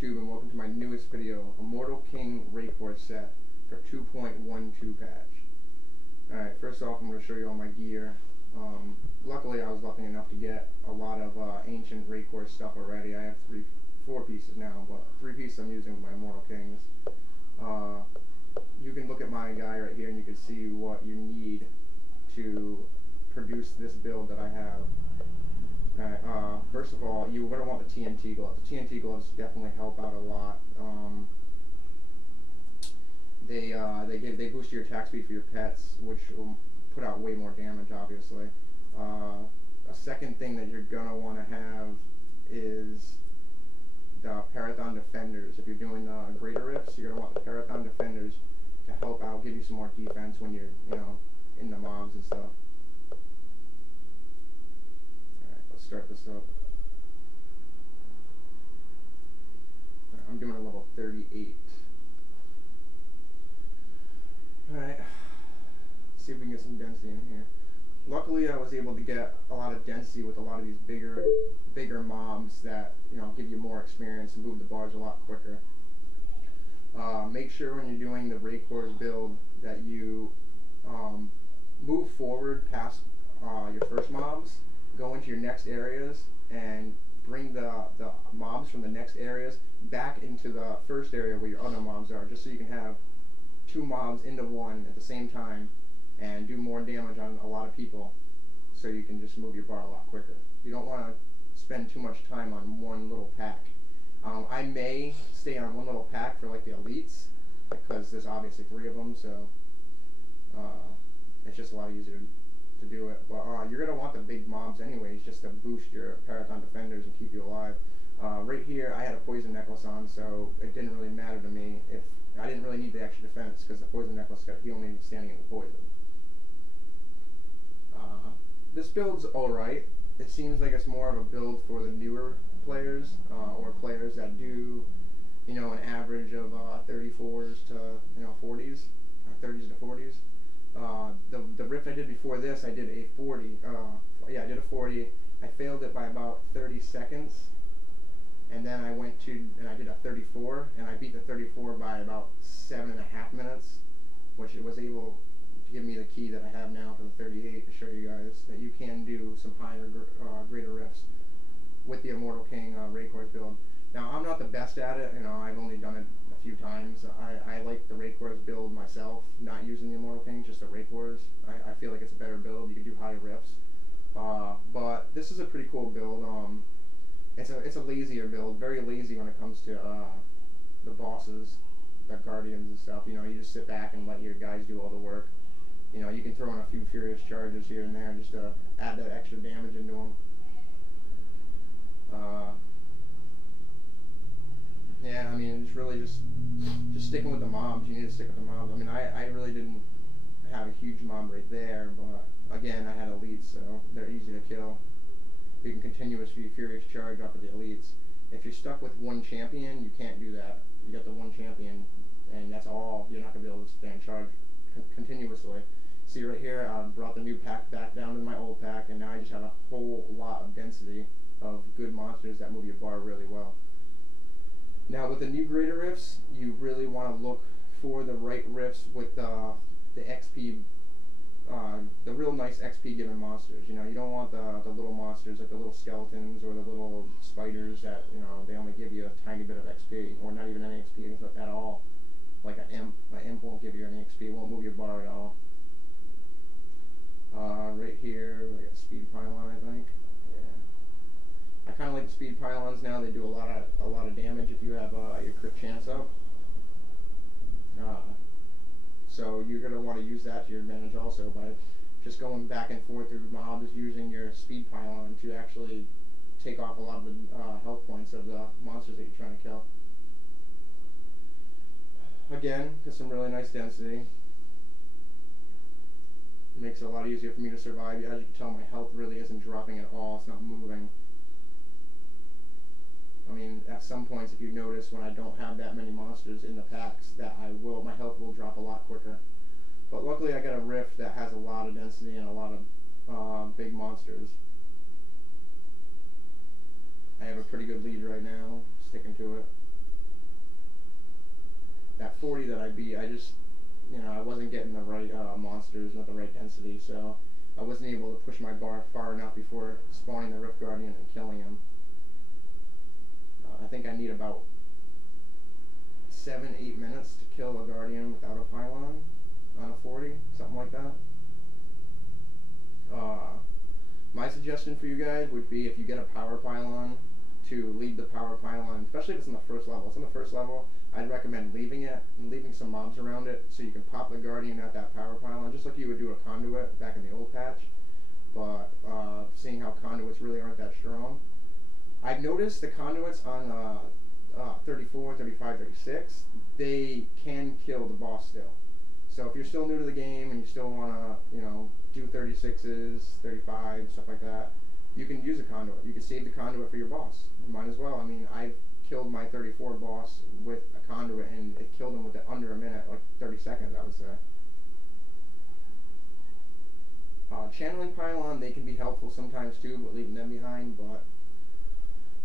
YouTube and welcome to my newest video, Immortal King Reakor set for 2.12 patch. Alright, first off I'm going to show you all my gear. Luckily I was lucky enough to get a lot of ancient Reakor stuff already. I have 4 pieces now, but 3 pieces I'm using with my Immortal Kings. You can look at my guy right here and you can see what you need to produce this build that I have. Alright, first of all, you're going to want the TNT gloves. The TNT gloves definitely help out a lot. They boost your attack speed for your pets, which will put out way more damage, obviously. A second thing that you're going to want to have is the Parathon Defenders. If you're doing greater rifts, you're going to want the Parathon Defenders to help out, give you some more defense when you're, in the mobs and stuff. Start this up. I'm doing a level 38. Alright, see if we can get some density in here. Luckily I was able to get a lot of density with a lot of these bigger mobs that, give you more experience and move the bars a lot quicker. Make sure when you're doing the Raekor's build that you move forward past your first mobs, go into your next areas and bring the mobs from the next areas back into the first area where your other mobs are, just so you can have 2 mobs into one at the same time and do more damage on a lot of people, so you can just move your bar a lot quicker. You don't want to spend too much time on one little pack. I may stay on one little pack for like the elites, because there's obviously 3 of them, so it's just a lot easier to do it. But you're going to want the big mobs anyways, just to boost your Parathon Defenders and keep you alive. Right here I had a poison necklace on, so it didn't really matter to me. If I didn't really need the extra defense, because the poison necklace got heal me standing in the poison. This build's alright. It seems like it's more of a build for the newer players, or players that do an average of 34s to 40s, or 30s to 40s. The rift I did before this, I did a 40. I did a 40. I failed it by about 30 seconds, and then I went to and I did a 34, and I beat the 34 by about 7.5 minutes, which it was able to give me the key that I have now for the 38 to show you guys that you can do some higher, greater rifts with the Immortal King Reakor's build. Now I'm not the best at it. I've only done it a few times. I like the Reakor's build myself, not using the Immortal King, just the Reakor's. I feel like it's a better build. You can do higher rifts. But this is a pretty cool build. It's a lazier build, very lazy when it comes to the bosses, the guardians and stuff. You just sit back and let your guys do all the work. You can throw in a few furious charges here and there just to add that extra damage into them. Yeah, it's really just sticking with the mobs. You need to stick with the mobs. I really didn't have a huge mob right there, but again, I had elites, so they're easy to kill. You can continuously furious charge off of the elites. If you're stuck with one champion, you can't do that. You got the one champion, and that's all. You're not going to be able to stand charge continuously. See right here, I brought the new pack back down to my old pack, and now I just have a whole lot of density of good monsters that move your bar really well. Now with the new greater rifts, you really want to look for the right rifts with the XP, the real nice XP given monsters. You don't want the little monsters like the little skeletons or the little spiders that they only give you a tiny bit of XP, or not even any XP at all. Like an imp. An imp won't give you any XP, it won't move your bar at all. Right here I got speed pylon, I think. I kind of like the speed pylons now. They do a lot of damage if you have your crit chance up. So you're going to want to use that to your advantage also by just going back and forth through mobs using your speed pylon to actually take off a lot of the health points of the monsters that you're trying to kill. Again, got some really nice density. It makes it a lot easier for me to survive. As you can tell, my health really isn't dropping at all. It's not moving. At some points, if you notice, when I don't have that many monsters in the packs, that my health will drop a lot quicker. But luckily, I got a rift that has a lot of density and a lot of big monsters. I have a pretty good lead right now, sticking to it. I beat. I just, I wasn't getting the right monsters, not the right density, so I wasn't able to push my bar far enough before spawning the Rift Guardian and killing him. I think I need about 7-8 minutes to kill a Guardian without a pylon on a 40, something like that. My suggestion for you guys would be, if you get a power pylon, to leave the power pylon, especially if it's in the first level. If it's in the first level, I'd recommend leaving it and leaving some mobs around it so you can pop the Guardian at that power pylon, just like you would do a conduit back in the old patch. But seeing how conduits really aren't that strong, I've noticed the conduits on 34, 35, 36, they can kill the boss still. So if you're still new to the game and you still want to, do 36s, 35s, stuff like that, you can use a conduit. You can save the conduit for your boss. You might as well. I mean, I've killed my 34 boss with a conduit, and it killed him with under a minute, like 30 seconds, I would say. Channeling pylon, they can be helpful sometimes too, but leaving them behind, but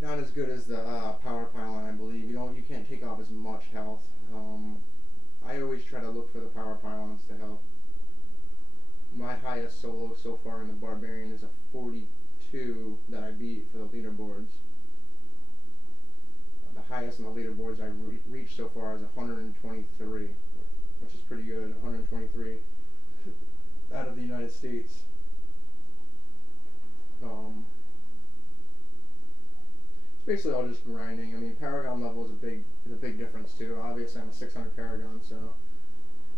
not as good as the power pylon, I believe. You can't take off as much health. I always try to look for the power pylons to help. My highest solo so far in the Barbarian is a 42 that I beat for the leaderboards. The highest in the leaderboards I reached so far is 123, which is pretty good. 123 out of the United States. It's basically all just grinding. I mean, Paragon level is a big difference too. Obviously, I'm a 600 Paragon, so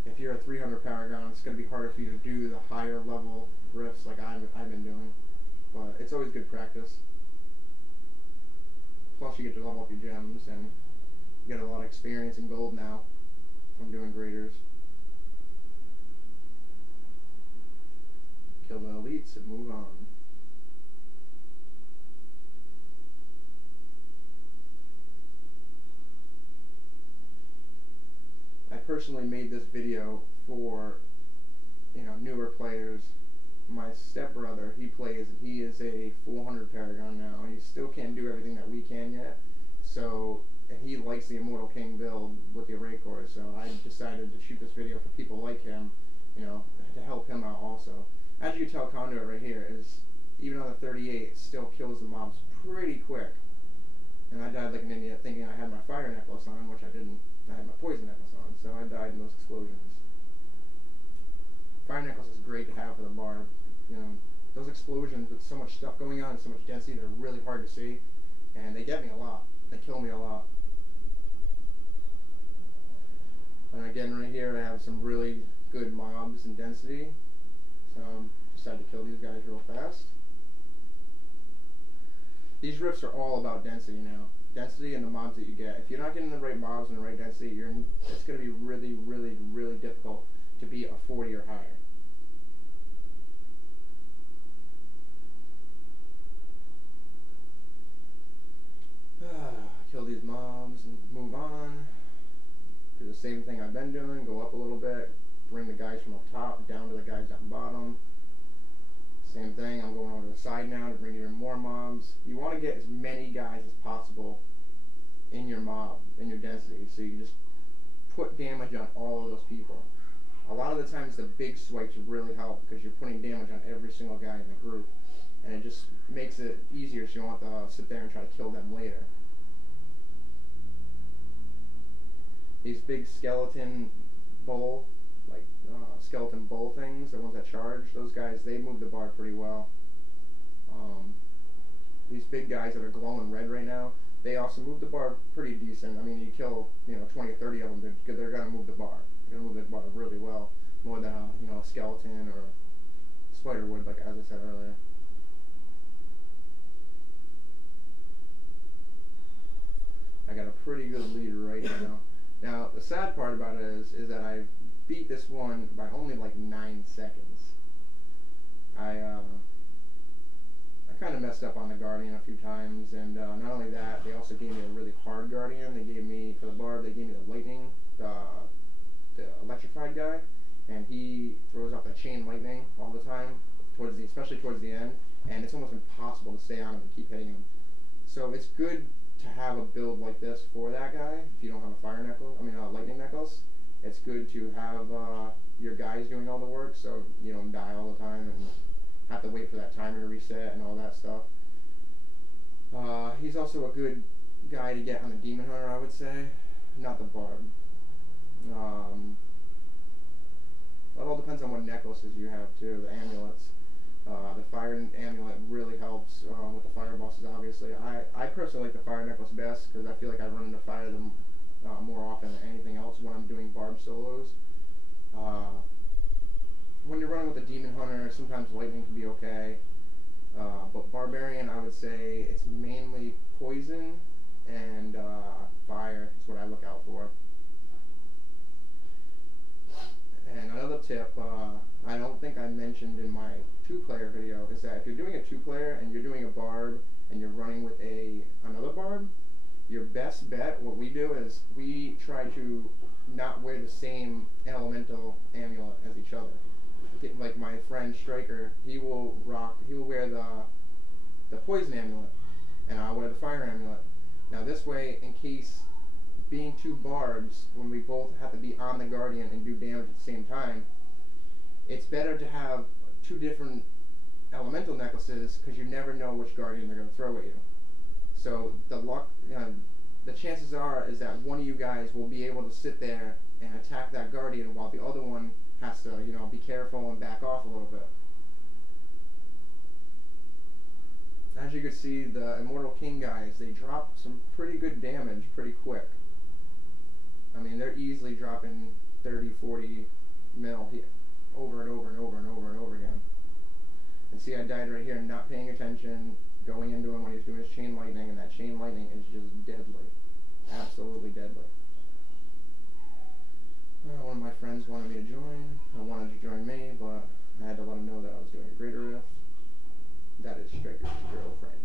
if you're a 300 Paragon, it's going to be harder for you to do the higher level rifts like I've been doing. But it's always good practice. Plus, you get to level up your gems, and you get a lot of experience in gold now from doing graders. Kill the elites and move on. I personally made this video for, newer players. My stepbrother, he is a 400 Paragon now. He still can't do everything that we can yet. So, and he likes the Immortal King build with the Raekor. So I decided to shoot this video for people like him, to help him out also. As you can tell, Conduit right here is, even on the 38, it still kills the mobs pretty quick. And I died like an idiot thinking I had my fire necklace on, which I didn't. I had my poison necklace on, so I died in those explosions. Fire necklace is great to have for the barb. Those explosions with so much stuff going on and so much density, they're really hard to see, and they get me a lot. They kill me a lot. And again, right here, I have some really good mobs and density, so I decided to kill these guys real fast. These rifts are all about density now. Density and the mobs that you get. If you're not getting the right mobs and the right density, it's going to be really, really, really difficult to beat a 40 or higher. Kill these mobs and move on. Do the same thing I've been doing. Go up a little bit. Bring the guys from up top down to the guys down bottom. Same thing, I'm going over to the side now to bring even more mobs. You want to get as many guys as possible in your mob, in your density, so you can just put damage on all of those people. A lot of the times the big swipes really help because you're putting damage on every single guy in the group. And it just makes it easier so you don't have to sit there and try to kill them later. These big skeleton bull things, the ones that charge, those guys, they move the bar pretty well. These big guys that are glowing red right now, they also move the bar pretty decent. I mean, you kill 20 or 30 of them, they're gonna move the bar. They're gonna move the bar really well, more than a skeleton or a spider would, like as I said earlier. I got a pretty good lead right now. Now, the sad part about it is that I beat this one by only like 9 seconds. I kind of messed up on the Guardian a few times, and not only that, they also gave me a really hard Guardian. They gave me, for the barb, they gave me the lightning, the electrified guy, and he throws out the chain lightning all the time, especially towards the end, and it's almost impossible to stay on him and keep hitting him. So it's good to have a build like this for that guy if you don't have a lightning necklace, it's good to have your guys doing all the work, so you don't die all the time and have to wait for that timer to reset and all that stuff. He's also a good guy to get on the Demon Hunter, I would say, not the Barb. It all depends on what necklaces you have too, the amulets. The fire amulet really helps with the fire bosses, obviously. I personally like the fire necklace best because I feel like I run into fire them more often than anything else when I'm doing Barb solos. When you're running with the Demon Hunter, sometimes lightning can be okay. But Barbarian, I would say it's mainly poison and fire is what I look out for. And another tip, I don't think I mentioned in my 2-player video, is that if you're doing a 2-player and you're doing a Barb and you're running with another Barb, your best bet, what we do is we try to not wear the same elemental amulet as each other. Like my friend Striker, he will wear the poison amulet, and I'll wear the fire amulet. Now this way, in case being 2 Barbs, when we both have to be on the Guardian and do damage at the same time, it's better to have 2 different elemental necklaces because you never know which Guardian they're going to throw at you. So the chances are is that one of you guys will be able to sit there and attack that Guardian while the other one has to, be careful and back off a little bit. As you can see, the Immortal King guys, they drop some pretty good damage pretty quick. I mean, they're easily dropping 30, 40 mil over and over and over and over and over again. And see, I died right here not paying attention, going into him when he's doing his chain lightning, and that chain lightning is just deadly. Absolutely deadly. One of my friends wanted me to join. I wanted to join me, but I had to let him know that I was doing a greater rift. That is Striker's girlfriend.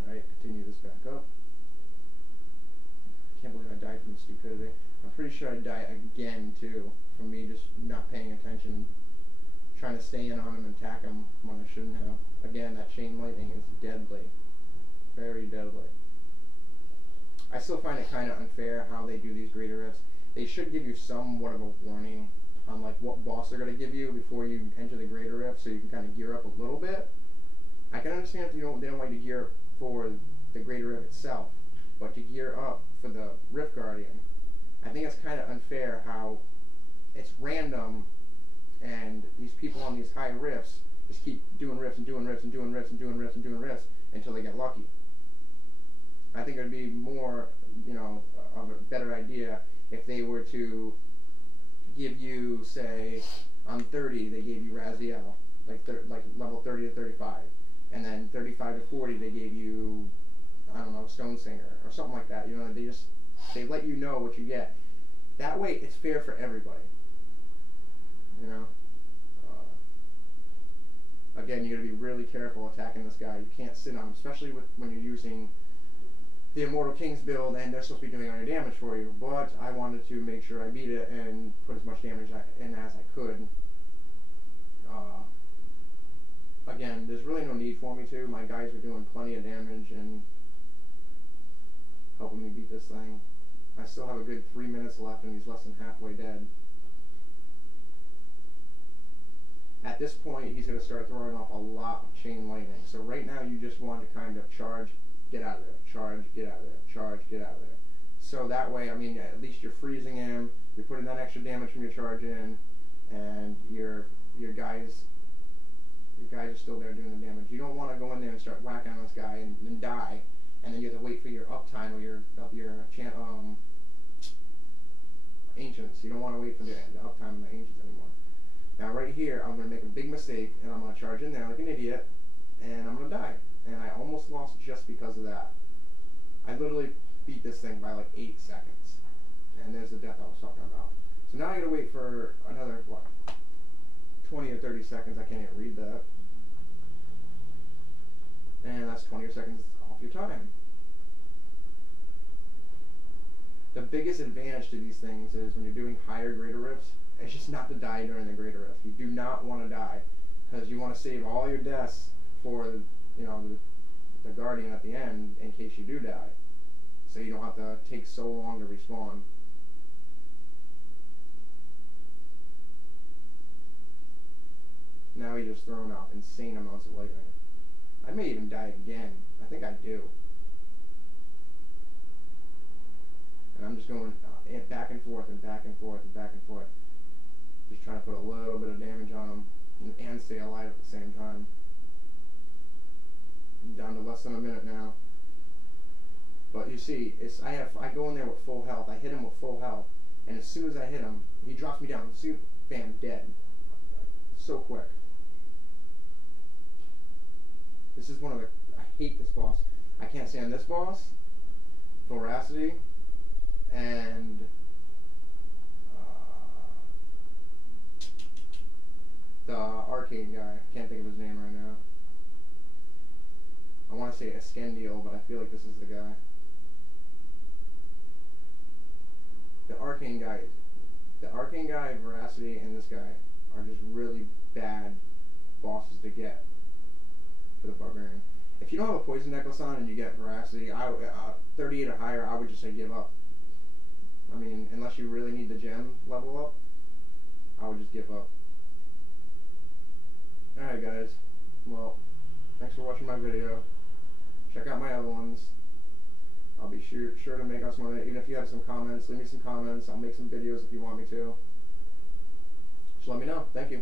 Alright, continue this back up. I can't believe I died from stupidity. I'm pretty sure I die again, too, from me just not paying attention, trying to stay in on him and attack him when I shouldn't have. Again, that chain lightning is deadly. Very deadly. I still find it kind of unfair how they do these greater rifts. They should give you somewhat of a warning on like what boss they're going to give you before you enter the greater rift, so you can kind of gear up a little bit. I can understand if they don't want you to gear up for the greater rift itself, but to gear up for the Rift Guardian, I think it's kind of unfair how it's random, and these people on these high rifts just keep doing rifts and doing rifts and doing rifts and doing rifts and doing rifts until they get lucky. I think it would be more, of a better idea if they were to give you, say, on 30 they gave you Raziel, like level 30 to 35, and then 35 to 40 they gave you, I don't know, Stone Singer or something like that. They let you know what you get. That way it's fair for everybody. Again, you got to be really careful attacking this guy. You can't sit on him, especially when you're using the Immortal King's build and they're supposed to be doing all your damage for you. But I wanted to make sure I beat it and put as much damage in as I could. Again, there's really no need for me to. My guys are doing plenty of damage and helping me beat this thing. I still have a good 3 minutes left and he's less than halfway dead. At this point, he's going to start throwing off a lot of chain lightning. So right now, you just want to kind of charge, get out of there, charge, get out of there, charge, get out of there. So that way, I mean, at least you're freezing him, you're putting that extra damage from your charge in, and your guys are still there doing the damage. You don't want to go in there and start whacking on this guy and die, and then you have to wait for your uptime or your ancients. You don't want to wait for the uptime of the ancients anymore. Now right here, I'm going to make a big mistake, and I'm going to charge in there like an idiot, and I'm going to die. And I almost lost just because of that. I literally beat this thing by like 8 seconds. And there's the death I was talking about. So now I got to wait for another, 20 or 30 seconds. I can't even read that. And that's 20 seconds off your time. The biggest advantage to these things is when you're doing higher greater rifts, it's just not to die during the greater rift. You do not want to die because you want to save all your deaths for the Guardian at the end in case you do die. so you don't have to take so long to respawn. Now he just thrown out insane amounts of lightning. I may even die again. I think I do. And I'm just going back and forth and back and forth and back and forth. Just trying to put a little bit of damage on him and stay alive at the same time. I'm down to less than a minute now. But you see, I go in there with full health. I hit him with full health, and as soon as I hit him, he drops me down. Bam, dead. So quick. This is one of the. I hate this boss. I can't stand this boss, Voracity, and the arcade guy. I can't think of his name right now. I want to say Ascendial, but I feel like this is the guy. The arcane guy, Voracity, and this guy are just really bad bosses to get for the Barbarian. If you don't have a poison necklace on and you get Voracity, 38 or higher, I would just say give up. I mean, unless you really need the gem level up, I would just give up. Alright guys, well, thanks for watching my video. Check out my other ones. I'll be sure to make us one. Even if you have some comments, leave me some comments. I'll make some videos if you want me to. Just let me know. Thank you.